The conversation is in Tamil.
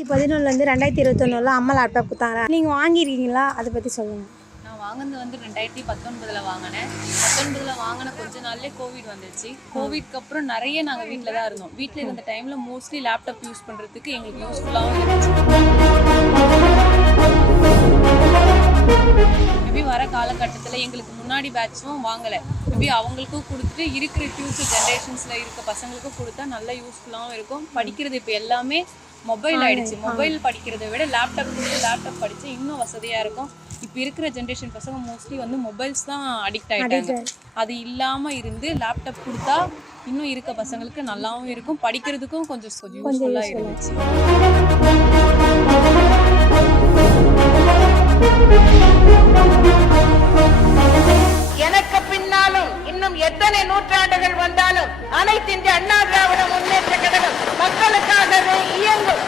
2011 2021 அம்மா லேப்டாப் கொடுத்தாங்க. நீங்கள் வாங்கியிருக்கீங்களா? அதை பற்றி சொல்லுங்கள். நான் வாங்கினது வந்து 2019 வாங்கினேன். 19 வாங்கின கொஞ்ச நாள்லேயே கோவிட் வந்துச்சு. கோவிட்க்கு அப்புறம் நிறைய நாங்கள் வீட்டில் தான் இருந்தோம். வீட்டில் இருந்த டைமில் மோஸ்ட்லி லேப்டாப் யூஸ் பண்ணுறதுக்கு எங்களுக்கு யூஸ்ஃபுல்லாகவும் இருந்துச்சு. மேபி வர காலகட்டத்தில் எங்களுக்கு முன்னாடி பேட்சும் வாங்கலை. மேபி அவங்களுக்கும் கொடுத்துட்டு இருக்கிற ஃபியூச்சர் ஜென்ரேஷன்ஸில் இருக்க பசங்களுக்கும் கொடுத்தா நல்லா யூஸ்ஃபுல்லாகவும் இருக்கும். படிக்கிறது இப்போ எல்லாமே மொபைல் ஆகிடுச்சு. மொபைல் படிக்கிறத விட லேப்டாப் கொடுத்து லேப்டாப் படித்தா இன்னும் வசதியாக இருக்கும். இப்போ இருக்கிற ஜென்ரேஷன் பசங்க மோஸ்ட்லி வந்து மொபைல்ஸ் தான் அடிக்ட் ஆகிட்டாங்க. அது இல்லாமல் இருந்து லேப்டாப் கொடுத்தா இன்னும் இருக்க பசங்களுக்கு நல்லாவும் இருக்கும், படிக்கிறதுக்கும் கொஞ்சம் யூஸ்ஃபுல்லாக இருந்துச்சு. எனக்கு பின்னாலும் இன்னும் எத்தனை நூற்றாண்டுகள் வந்தாலும் அனைத்து இந்திய அண்ணா திராவிட முன்னேற்ற கழகம் மக்களுக்காகவே இயங்கும்.